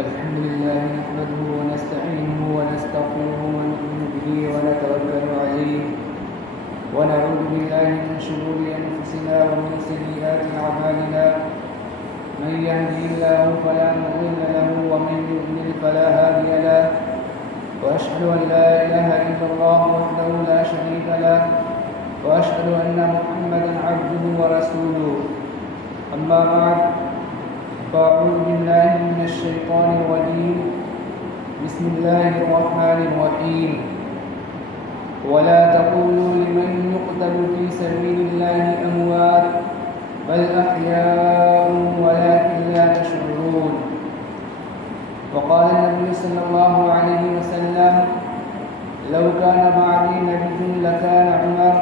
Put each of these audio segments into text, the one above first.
الحمد لله نحمده ونستعينه ونستغفره ونؤمن به ونتوكل عليه ونعوذ بالله من شرور أنفسنا ومن سيئات أعمالنا من يهده الله فلا مضل له ومن يضلل فلا هادي له وأشهد أن لا إله إلا الله وحده لا شريك له وأشهد أن محمدا عبده ورسوله أما بعد فأعوذ بالله من الشيطان الرجيم بسم الله الرحمن الرحيم ولا تقولوا لمن يقتل في سبيل الله أموات بل أحياء ولكن لا تشعرون. وقال النبي صلى الله عليه وسلم لو كان معي نبي لكان عمر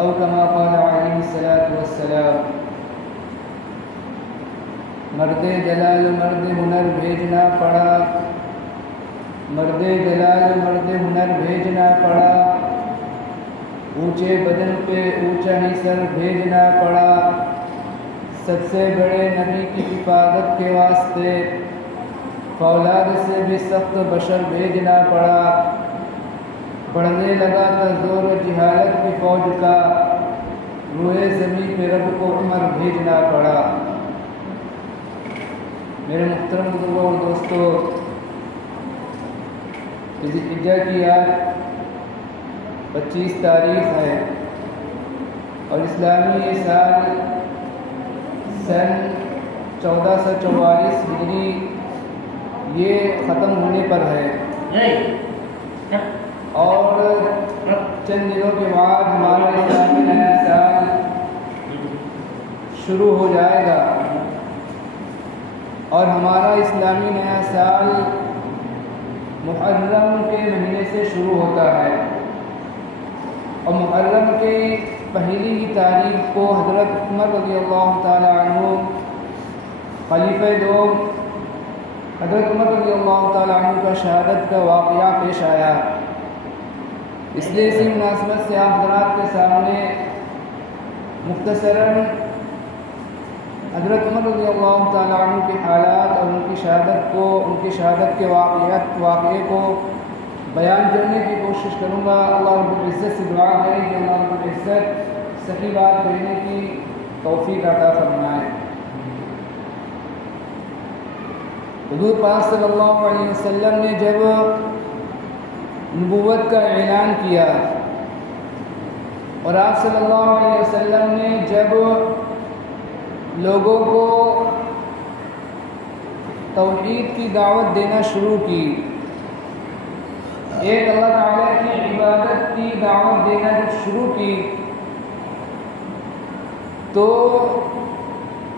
أو كما قال عليه الصلاة والسلام. مرد جلال مرد ہنر بھیجنا پڑا، مرد جلال مرد ہنر بھیجنا پڑا، اونچے بدن پہ اونچا ہی سر بھیجنا پڑا، سب سے بڑے نبی کی حفاظت کے واسطے فولاد سے بھی سخت بشر بھیجنا پڑا. بڑھنے لگا تھا زور و جہالت کی فوج کا، روئے زمین پہ رب کو عمر بھیجنا پڑا. میرے محترم بزرگوں اور دوستو، ذی الحجہ کی آج 25 تاریخ ہے اور اسلامی یہ سال سن 1444 ہجری یہ ختم ہونے پر ہے اور چند دنوں کے بعد ہمارا اسلامی نیا سال شروع ہو جائے گا اور ہمارا اسلامی نیا سال محرم کے مہینے سے شروع ہوتا ہے اور محرم کے پہلی ہی تاریخ کو حضرت عمر رضی اللہ تعالی عنہ خلیفہ دوم حضرت عمر رضی اللہ تعالی عنہ کا شہادت کا واقعہ پیش آیا. اس لیے اسی مناسبت سے آپ حضرات کے سامنے مختصراً حضرت عمر رضی اللہ تعالی عنہ کے حالات اور ان کی شہادت کے واقعے کو بیان کرنے کی کوشش کروں گا. اللہ رب العزت سے دعا ہے کہ اللہ رب العزت صحیح بات کہنے کی توفیق عطا فرمائے. حضور پاک صلی اللہ علیہ وسلم نے جب نبوت کا اعلان کیا اور آپ صلی اللہ علیہ وسلم نے جب لوگوں کو توحید کی دعوت دینا شروع کی، ایک اللہ تعالیٰ کی عبادت کی دعوت دینا جب شروع کی تو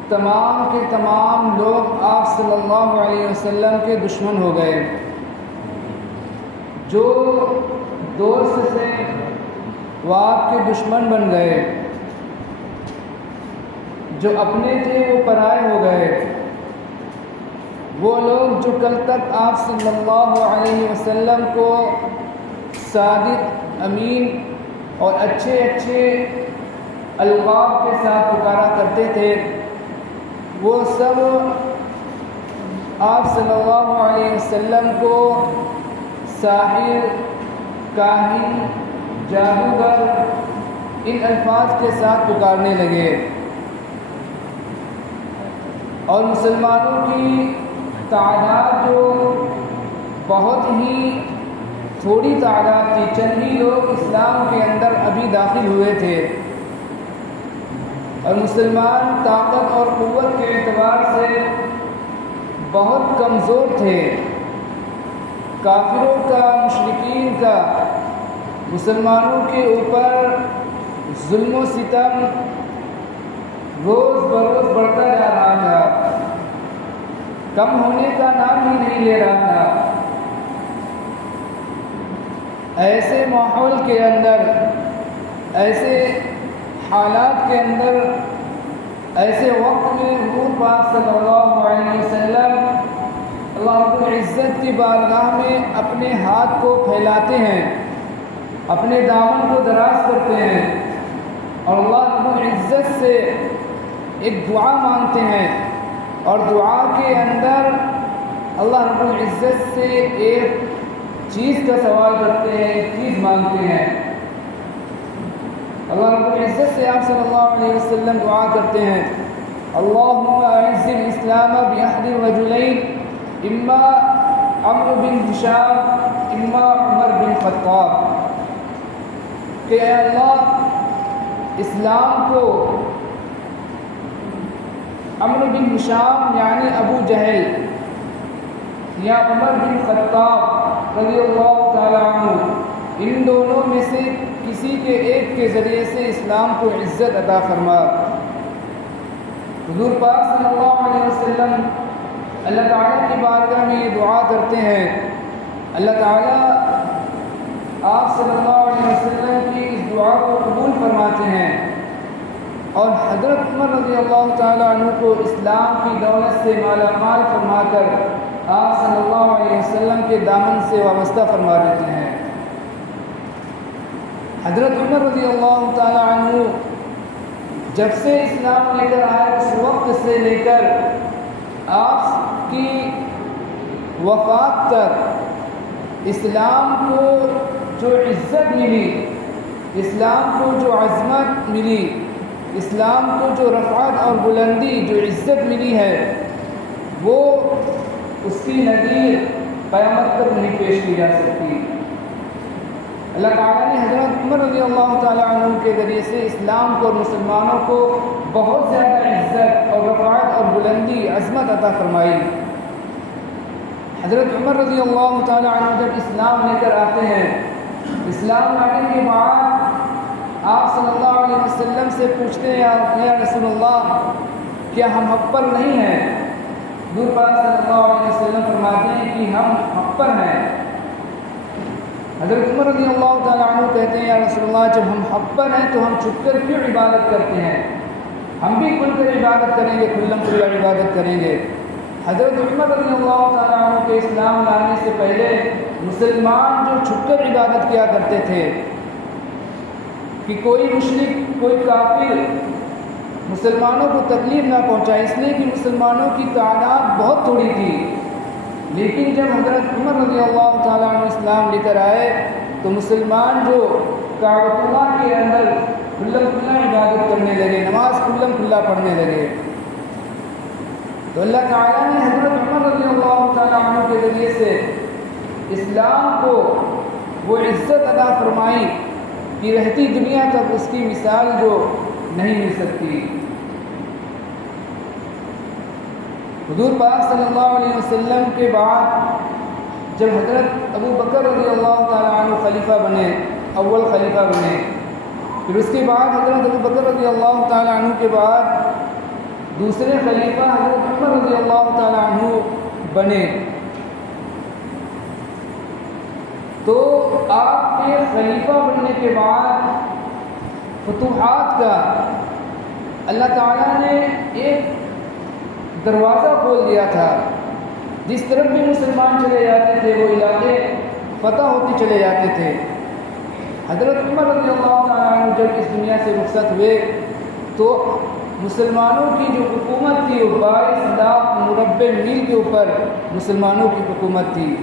تمام کے تمام لوگ آپ صلی اللہ علیہ وسلم کے دشمن ہو گئے. جو دوست سے وہ آپ کے دشمن بن گئے، جو اپنے تھے وہ پرائے ہو گئے. وہ لوگ جو کل تک آپ صلی اللہ علیہ وسلم کو صادق، امین اور اچھے القاب کے ساتھ پکارا کرتے تھے، وہ سب آپ صلی اللہ علیہ وسلم کو ساحر، کاہن، جادوگر ان الفاظ کے ساتھ پکارنے لگے اور مسلمانوں کی تعداد جو بہت ہی تھوڑی تعداد تھی، چند ہی لوگ اسلام کے اندر ابھی داخل ہوئے تھے اور مسلمان طاقت اور قوت کے اعتبار سے بہت کمزور تھے. کافروں کا، مشرکین کا مسلمانوں کے اوپر ظلم و ستم روز بروز بڑھتا جا رہا تھا، کم ہونے کا نام ہی نہیں لے رہا تھا. ایسے ماحول کے اندر، ایسے حالات کے اندر، ایسے وقت میں حضور پاک صلی اللہ علیہ وسلم اللہ رب العزت کی بارگاہ میں اپنے ہاتھ کو پھیلاتے ہیں، اپنے دامن کو دراز کرتے ہیں اور اللہ رب العزت سے ایک دعا مانگتے ہیں اور دعا کے اندر اللہ رب العزت سے ایک چیز کا سوال کرتے ہیں، ایک چیز مانگتے ہیں۔ اللہ رب العزت سے آپ صلی اللہ علیہ وسلم دعا کرتے ہیں، اللہم اعز الاسلام باحد الرجلین اما عمرو بن ہشام اما عمر بن خطاب، کہ اے اللہ اسلام کو عمرو بن ہشام یعنی ابو جہل یا عمر بن خطاب رضی اللہ تعالیٰ عنہ، ان دونوں میں سے کسی کے ایک کے ذریعے سے اسلام کو عزت عطا فرما۔ حضور پاک صلی اللہ علیہ وسلم اللہ تعالیٰ کی بارگاہ میں یہ دعا کرتے ہیں، اللہ تعالیٰ آپ صلی اللہ علیہ وسلم کی اس دعا کو قبول فرماتے ہیں اور حضرت عمر رضی اللہ تعالیٰ عنہ کو اسلام کی دولت سے مالا مال فرما کر آپ صلی اللہ علیہ وسلم کے دامن سے وابستہ فرما دیتے ہیں۔ حضرت عمر رضی اللہ تعالیٰ عنہ جب سے اسلام لے کر آئے اس وقت سے لے کر آپ کی وفات تک اسلام کو جو عزت ملی، اسلام کو جو عظمت ملی، اسلام کو جو رفعت اور بلندی جو عزت ملی ہے، وہ اس کی نظیر قیامت تک نہیں پیش کی جا سکتی۔ اللہ تعالیٰ نے حضرت عمر رضی اللہ تعالیٰ عنہ کے ذریعے سے اسلام کو اور مسلمانوں کو بہت زیادہ عزت اور رفعت اور بلندی عظمت عطا فرمائی۔ حضرت عمر رضی اللہ تعالیٰ عنہ جب اسلام لے کر آتے ہیں، اسلام لانے کے بعد آپ صلی اللہ علیہ وسلم سے پوچھتے ہیں، یا رسول اللہ کیا ہم حق پر نہیں ہیں؟ حضور پاک صلی اللہ علیہ وسلم فرماتے ہیں کہ ہم حق پر ہیں۔ حضرت عمر رضی اللہ تعالیٰ عنہ کہتے ہیں، یا رسول اللہ جب ہم حق پر ہیں تو ہم چھپ کر کیوں عبادت کرتے ہیں؟ ہم بھی کھل کر عبادت کریں گے، کھلم کھلا عبادت کریں گے۔ حضرت عمر رضی اللہ تعالیٰ عنہ کے اسلام لانے سے پہلے مسلمان جو چھپ کر عبادت کیا کرتے تھے کہ کوئی مشرک، کوئی کافر مسلمانوں کو تکلیف نہ پہنچائے، اس لیے کہ مسلمانوں کی تعداد بہت تھوڑی تھی۔ لیکن جب حضرت عمر رضی اللہ تعالیٰ عنہ اسلام لے کر آئے تو مسلمان جو کعبۃ اللہ کے اندر کھلم کھلا عبادت کرنے لگے، نماز کھلم کھلا پڑھنے لگے، تو اللہ تعالیٰ نے حضرت عمر رضی اللہ تعالیٰ عنہ کے ذریعے سے اسلام کو وہ عزت عطا فرمائی کہ رہتی دنیا تک اس کی مثال جو نہیں مل سکتی۔ حضور پاک صلی اللہ علیہ وسلم کے بعد جب حضرت ابو بکر رضی اللہ تعالیٰ عنہ خلیفہ بنے، اول خلیفہ بنے، پھر اس کے بعد حضرت ابو بکر رضی اللہ تعالیٰ عنہ کے بعد دوسرے خلیفہ حضرت عمر رضی اللہ تعالیٰ عنہ بنے، تو آپ کے خلیفہ بننے کے بعد فتوحات کا اللہ تعالیٰ نے ایک دروازہ کھول دیا تھا، جس طرف بھی مسلمان چلے جاتے تھے وہ علاقے فتح ہوتے چلے جاتے تھے۔ حضرت عمر رضی اللہ تعالیٰ عنہ جب اس دنیا سے رخصت ہوئے تو مسلمانوں کی جو حکومت تھی وہ 22 لاکھ مربع میل کے اوپر مسلمانوں کی حکومت تھی۔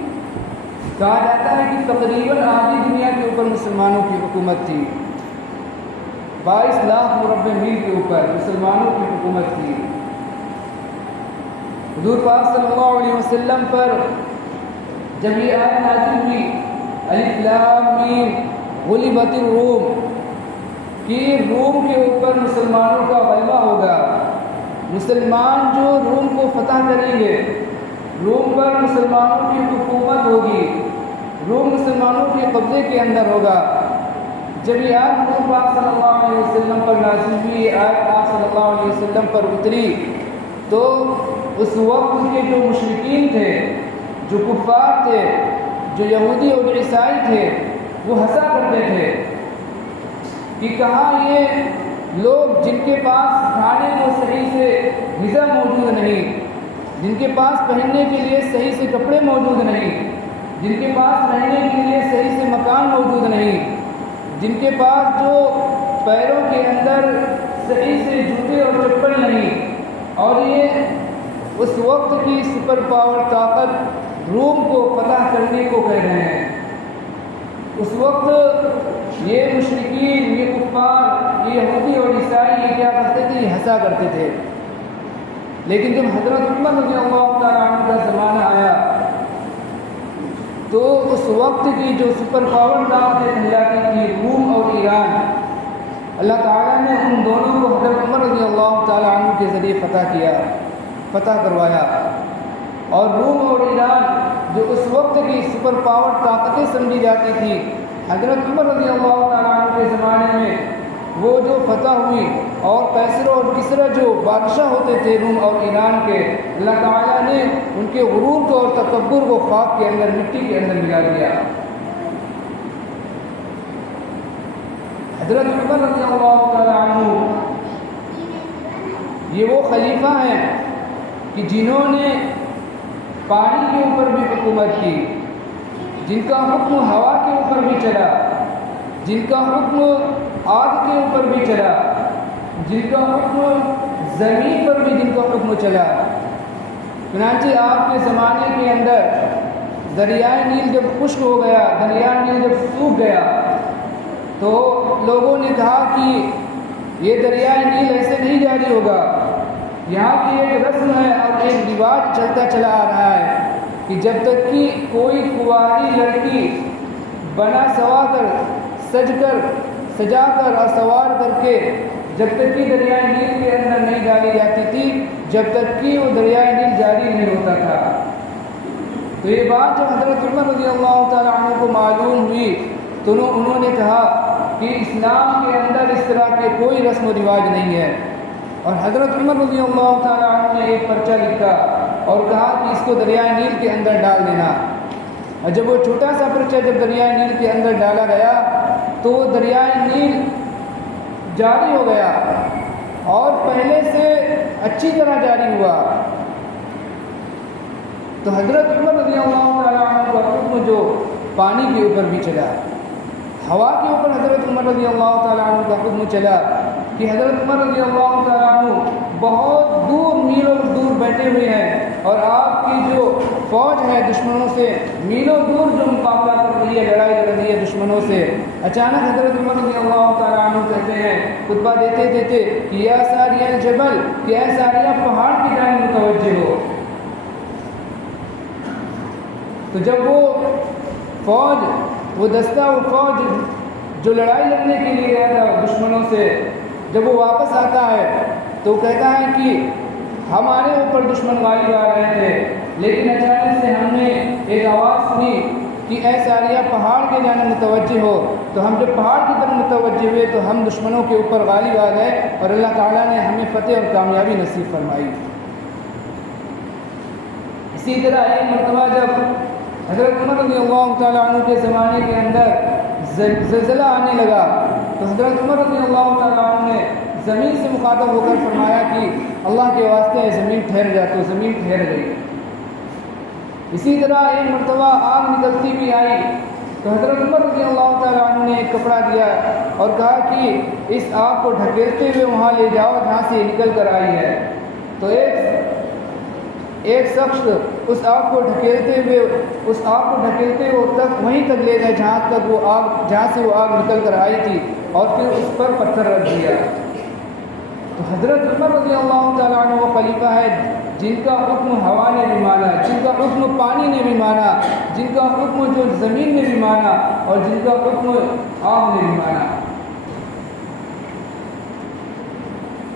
کہا جاتا ہے کہ تقریباً آدھی دنیا کے اوپر مسلمانوں کی حکومت تھی، 22 لاکھ مربع میل کے اوپر مسلمانوں کی حکومت تھی۔ حضور پاک صلی اللہ علیہ وسلم پر جب یہ آیت نازل ہوئی الف لام میم غلبت الروم، کہ روم کے اوپر مسلمانوں کا غلبہ ہوگا، مسلمان جو روم کو فتح کریں گے، روم پر مسلمانوں کی حکومت ہوگی، روم مسلمانوں کے قبضے کے اندر ہوگا۔ جب یہ آیت حضور پاک صلی اللہ علیہ وسلم پر نازل ہوئی، یہ آیت آپ صلی اللہ علیہ وسلم پر اتری، تو اس وقت کے جو مشرکین تھے، جو کفار تھے، جو یہودی اور عیسائی تھے، وہ ہنسا کرتے تھے کہ کہاں یہ لوگ جن کے پاس کھانے کو صحیح سے غذا موجود نہیں، جن کے پاس پہننے کے لیے صحیح سے کپڑے موجود نہیں، جن کے پاس رہنے کے لیے صحیح سے مکان موجود نہیں، جن کے پاس جو پیروں کے اندر صحیح سے جوتے اور چپل نہیں، اور یہ اس وقت کی سپر پاور طاقت روم کو فتح کرنے کو کہہ رہے ہیں۔ اس وقت یہ مشرکین، یہ کفار، یہ یہودی اور عیسائی یہ کیا کرتے تھے؟ یہ ہنسا کرتے تھے۔ لیکن جب حضرت عمر رضی اللہ تعالیٰ عنہ کا زمانہ آیا تو اس وقت کی جو سپر پاور طاقتیں کہلاتی تھی روم اور ایران، اللہ تعالیٰ نے ان دونوں کو حضرت عمر رضی اللہ تعالیٰ عنہ کے ذریعے فتح کروایا۔ اور روم اور ایران جو اس وقت کی سپر پاور طاقتیں سمجھی جاتی تھی، حضرت عمر رضی اللہ تعالیٰ عنہ کے زمانے میں وہ جو فتح ہوئی، اور قیصر اور کسریٰ جو بادشاہ ہوتے تھے روم اور ایران کے، اللہ تعالیٰ نے ان کے غرور کو اور تکبر کو خاک کے اندر، مٹی کے اندر ملا دیا۔ حضرت عمر رضی اللہ تعالیٰ عنہ یہ وہ خلیفہ ہیں کہ جنہوں نے پانی کے اوپر بھی حکومت کی، جن کا حکم ہوا کے اوپر بھی چلا، جن کا حکم آگ کے اوپر بھی چلا، جن کا حکم زمین پر بھی جن کا حکم چلا۔ چنانچہ آپ کے زمانے کے اندر دریائے نیل جب خشک ہو گیا، دریائے نیل جب سوکھ گیا، تو لوگوں نے کہا کہ یہ دریائے نیل ایسے نہیں جاری ہوگا۔ یہاں کی ایک رسم ہے اور ایک رواج چلتا چلا آ رہا ہے کہ جب تک کہ کوئی کنواری لڑکی بنا سوا کر، سجا کر اور سوار کر کے جب تک کہ دریائے نیل کے اندر نہیں ڈالی جاتی تھی، جب تک کہ وہ دریائے نیل جاری نہیں ہوتا تھا۔ تو یہ بات جب حضرت عمر رضی اللہ تعالیٰ عنہ کو معلوم ہوئی تو انہوں نے کہا کہ اسلام کے اندر اس طرح کے کوئی رسم و رواج نہیں ہے، اور حضرت عمر رضی اللہ تعالیٰ عنہ نے ایک پرچہ لکھا اور کہا کہ اس کو دریائے نیل کے اندر ڈال دینا۔ اور جب وہ چھوٹا سا پرچہ جب دریائے نیل کے اندر ڈالا گیا تو وہ دریائے نیل جاری ہو گیا اور پہلے سے اچھی طرح جاری ہوا۔ تو حضرت عمر رضی اللہ تعالیٰ عنہ کا حکم جو پانی کے اوپر بھی چلا، ہوا کے اوپر حضرت عمر رضی اللہ تعالیٰ عنہ کا حکم چلا کہ حضرت عمر رضی اللہ تعالیٰ عنہ بہت دور، میلوں دور بیٹھے ہوئے ہیں، اور آپ کی جو فوج ہے دشمنوں سے میلوں دور جو مقابلہ کر رہی ہے، لڑائی لڑ رہی ہے دشمنوں سے، اچانک حضرت عمر رضی اللہ تعالیٰ عنہ کہتے ہیں، خطبہ دیتے کہ یا ساریہ الجبل، کہ اے ساریہ پہاڑ کی جانب متوجہ ہو۔ تو جب وہ فوج، وہ دستہ، وہ فوج جو لڑائی لڑنے کے لیے گیا تھا دشمنوں سے، جب وہ واپس آتا ہے تو کہتا ہے کہ ہمارے اوپر دشمن غالب آ رہے تھے، لیکن اچانک سے ہم نے ایک آواز سنی کہ اے ساریہ پہاڑ کے جانب متوجہ ہو۔ تو ہم جب پہاڑ کی طرف متوجہ ہوئے تو ہم دشمنوں کے اوپر غالب آ گئے اور اللہ تعالیٰ نے ہمیں فتح اور کامیابی نصیب فرمائی۔ اسی طرح ایک مرتبہ جب حضرت عمر رضی اللہ تعالیٰ عنہ کے زمانے کے اندر زلزلہ آنے لگا تو حضرت عمر رضی اللہ تعالیٰ عنہ نے زمین سے مخاطب ہو کر فرمایا کہ اللہ کے واسطے زمین ٹھہر جا، تو زمین ٹھہر گئی۔ اسی طرح ایک مرتبہ آگ نکلتی بھی آئی تو حضرت عمر رضی اللہ تعالیٰ عنہ نے ایک کپڑا دیا اور کہا کہ اس آگ کو ڈھکیلتے ہوئے وہاں لے جاؤ جہاں سے نکل کر آئی ہے۔ تو ایک شخص اس آگ کو ڈھکیلتے ہوئے تک وہیں تک لے گئے جہاں سے وہ آگ نکل کر آئی تھی، اور پھر اس پر پتھر رکھ دیا۔ تو حضرت عمر رضی اللہ تعالیٰ عنہ وہ خلیفہ ہے جن کا حکم ہوا نے بھی مانا، جن کا حکم پانی نے بھی مانا، جن کا حکم جو زمین نے بھی مانا، اور جن کا حکم آگ نے بھی مانا۔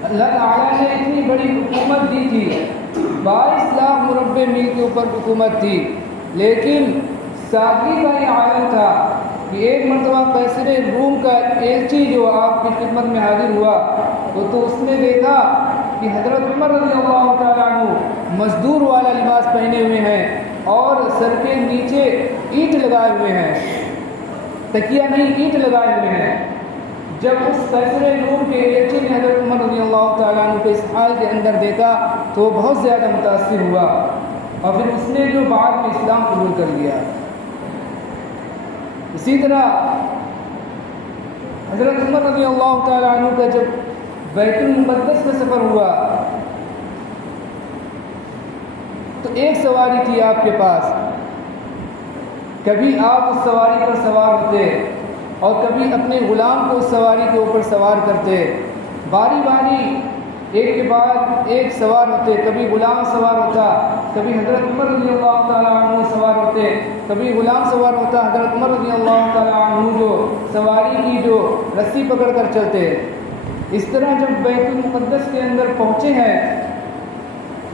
اللہ تعالیٰ نے اتنی بڑی حکومت دی تھی، 22 لاکھ مربع میل کے اوپر حکومت تھی، لیکن سادگی کا یہ عالم تھا کہ ایک مرتبہ قیصر روم کا ایلچی جو آپ کی خدمت میں حاضر ہوا تو اس نے دیکھا کہ حضرت عمر رضی اللہ تعالیٰ عنہ مزدور والا لباس پہنے ہوئے ہیں اور سر کے نیچے اینٹ لگائے ہوئے ہیں، تکیہ نہیں اینٹ لگائے ہوئے ہیں۔ جب اس قیصر روم کے ایلچی نے حضرت عمر رضی اللہ تعالیٰ عنہ کو اس حال کے اندر دیکھا تو وہ بہت زیادہ متاثر ہوا، اور پھر اس نے جو بعد میں اسلام قبول کر لیا۔ اسی طرح حضرت عمر رضی اللہ تعالیٰ عنہ کا جب بیت المقدس کا سفر ہوا ایک سواری تھی آپ کے پاس، کبھی آپ اس سواری پر سوار ہوتے اور کبھی اپنے غلام کو اس سواری کے اوپر سوار کرتے، باری باری ایک کے بعد ایک سوار ہوتے، کبھی غلام سوار ہوتا، کبھی حضرت عمر رضی اللہ تعالیٰ عنہ سوار ہوتے، کبھی غلام سوار ہوتا، حضرت عمر رضی اللہ تعالیٰ عنہ جو سواری کی جو رسی پکڑ کر چلتے۔ اس طرح جب بیت المقدس کے اندر پہنچے ہیں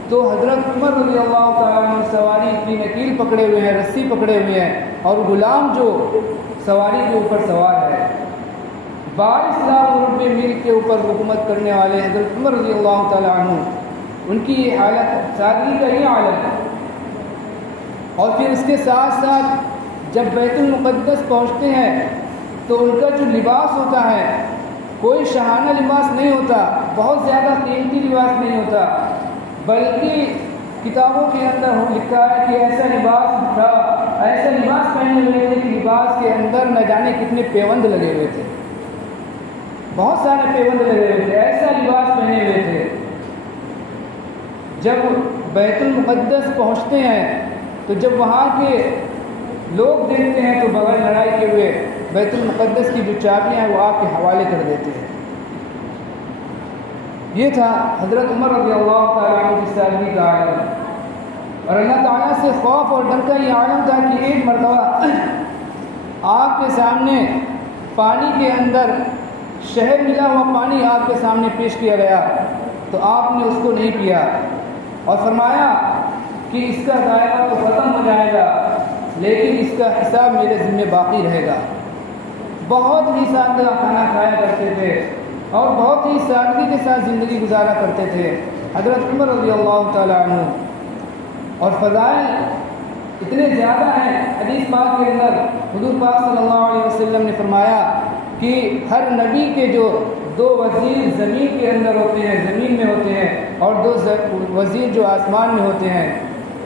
تو حضرت عمر رضی اللہ تعالیٰ عنہ سواری کی نکیل پکڑے ہوئے ہیں، رسی پکڑے ہوئے ہیں، اور غلام جو سواری کے اوپر سوار ہے۔ 22 لاکھ روپے میل کے اوپر حکومت کرنے والے حضرت عمر رضی اللہ تعالیٰ عنہ، ان کی یہ حالت، سادگی کا یہ حالت ہے۔ اور پھر اس کے ساتھ ساتھ جب بیت المقدس پہنچتے ہیں تو ان کا جو لباس ہوتا ہے کوئی شاہانہ لباس نہیں ہوتا، بہت زیادہ قیمتی لباس نہیں ہوتا، بلکہ کتابوں کے اندر لکھا ہے کہ ایسا لباس تھا، ایسا لباس پہنے ہوئے تھے کہ لباس کے اندر نہ جانے کتنے پیوند لگے ہوئے تھے، بہت سارے پیوند لگے ہوئے تھے، ایسا لباس پہنے ہوئے تھے۔ جب بیت المقدس پہنچتے ہیں تو جب وہاں کے لوگ دیکھتے ہیں تو بغیر لڑائی کے ہوئے بیت المقدس کی جو چابیاں ہیں وہ آپ کے حوالے کر دیتے ہیں۔ یہ تھا حضرت عمر رضی اللہ تعالیٰ عنہ کی سادگی کا عالم، اور اللہ تعالیٰ سے خوف اور ڈر کا یہ عالم تھا کہ ایک مرتبہ آپ کے سامنے پانی کے اندر شہد ملا ہوا پانی آپ کے سامنے پیش کیا گیا تو آپ نے اس کو نہیں پیا اور فرمایا کہ اس کا ذائقہ تو ختم ہو جائے گا لیکن اس کا حساب میرے ذمہ باقی رہے گا۔ بہت ہی سادہ کھانا کھایا کرتے تھے اور بہت ہی سادگی کے ساتھ زندگی گزارا کرتے تھے حضرت عمر رضی اللہ تعالیٰ عنہ۔ اور فضائل اتنے زیادہ ہیں حدیث پاک کے اندر، حضور پاک صلی اللہ علیہ وسلم نے فرمایا کہ ہر نبی کے جو 2 وزیر زمین کے اندر ہوتے ہیں، زمین میں ہوتے ہیں، اور 2 وزیر جو آسمان میں ہوتے ہیں،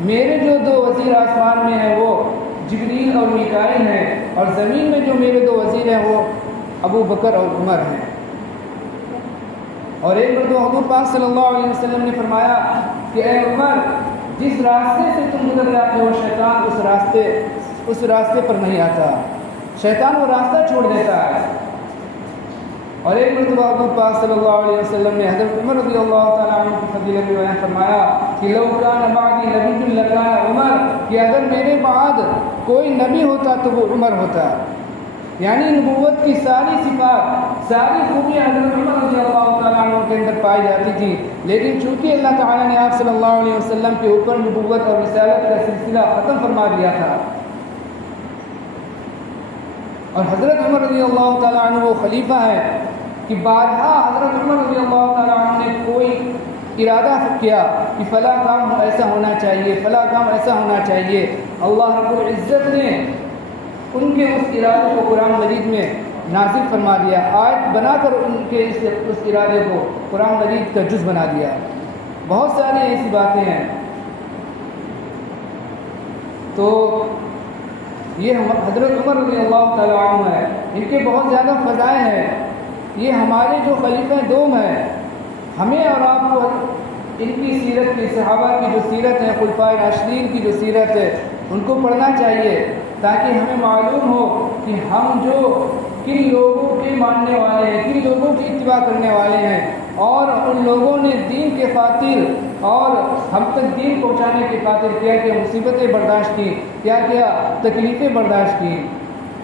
میرے جو 2 وزیر آسمان میں ہیں وہ جبریل اور میکائیل ہیں، اور زمین میں جو میرے 2 وزیر ہیں وہ ابو بکر اور عمر ہیں۔ اور ایک مرتبہ حضور پاک صلی اللہ علیہ وسلم نے فرمایا کہ اے عمر، جس راستے سے تم گزر جاتے ہو شیطان اس راستے پر نہیں آتا، شیطان وہ راستہ چھوڑ دیتا ہے۔ اور ایک مرتبہ حضور پاک صلی اللہ علیہ وسلم نے حضرت عمر رضی اللہ تعالیٰ عنہ کی فضیلت میں بیان فرمایا کہ لو کان بعدی نبی لکان عمر، کہ اگر میرے بعد کوئی نبی ہوتا تو وہ عمر ہوتا۔ یعنی نبوت کی ساری صفات، ساری خوبیاں حضرت عمر رضی اللہ تعالیٰ عنہ کے اندر پائی جاتی تھی، لیکن چونکہ اللہ تعالیٰ نے آپ صلی اللہ علیہ وسلم کے اوپر نبوت اور رسالت کا سلسلہ ختم فرما دیا تھا، اور حضرت عمر رضی اللہ تعالیٰ عنہ وہ خلیفہ ہے کہ بارہا حضرت عمر رضی اللہ تعالیٰ عنہ نے کوئی ارادہ کیا کہ فلاں کام ایسا ہونا چاہیے، فلاں کام ایسا ہونا چاہیے، اللہ رب العزت نے ان کے اس ارادے کو قرآن مجید میں نازل فرما دیا، آیت بنا کر ان کے اس ارادے کو قرآن مجید کا جز بنا دیا۔ بہت ساری ایسی باتیں ہیں۔ تو یہ حضرت عمر رضی اللہ تعالیٰ عنہ ہے، ان کے بہت زیادہ فضائل ہیں۔ یہ ہمارے جو خلیفہ دوم ہیں، ہمیں اور آپ کو ان کی سیرت کی، صحابہ کی جو سیرت ہے، خلفائے راشدین کی جو سیرت ہے، ان کو پڑھنا چاہیے تاکہ ہمیں معلوم ہو کہ ہم جو کن لوگوں کے ماننے والے ہیں، کن لوگوں کی اتباع کرنے والے ہیں، اور ان لوگوں نے دین کے خاطر اور ہم تک دین پہنچانے کے خاطر کیا کیا مصیبتیں برداشت کی، کیا کیا تکلیفیں برداشت کی۔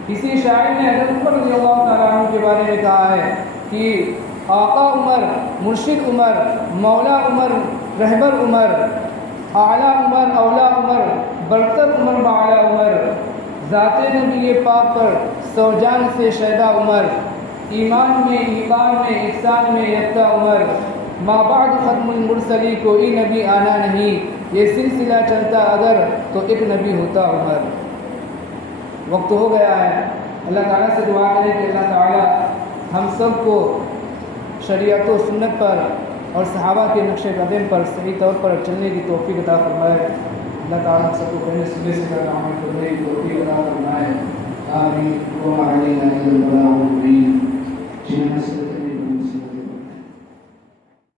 کسی شاعر نے حضرت عمر رضی اللہ تعالیٰ عنہ کے بارے میں کہا ہے کہ آقا عمر، مرشد عمر، مولا عمر، رہبر عمر، اعلیٰ عمر، اولا عمر، برتر عمر باعلیٰ عمر، ذات نبی پاک پر سوجان سے شیدا عمر، ایمان میں ایمان میں احسان میں یکتا عمر، ما بعد ختم المرسلی کوئی نبی آنا نہیں، یہ سلسلہ چلتا اگر تو ایک نبی ہوتا عمر۔ وقت ہو گیا ہے، اللہ تعالیٰ سے دعا کریں کہ اللہ تعالیٰ ہم سب کو شریعت و سنت پر اور صحابہ کے نقش قدم پر صحیح طور پر چلنے کی توفیق عطا فرمائے۔ اللہ تعالیٰ سب کو پہلے صبح سے کر عمل کرنے کی توفیق عطا فرمائے۔ آمین۔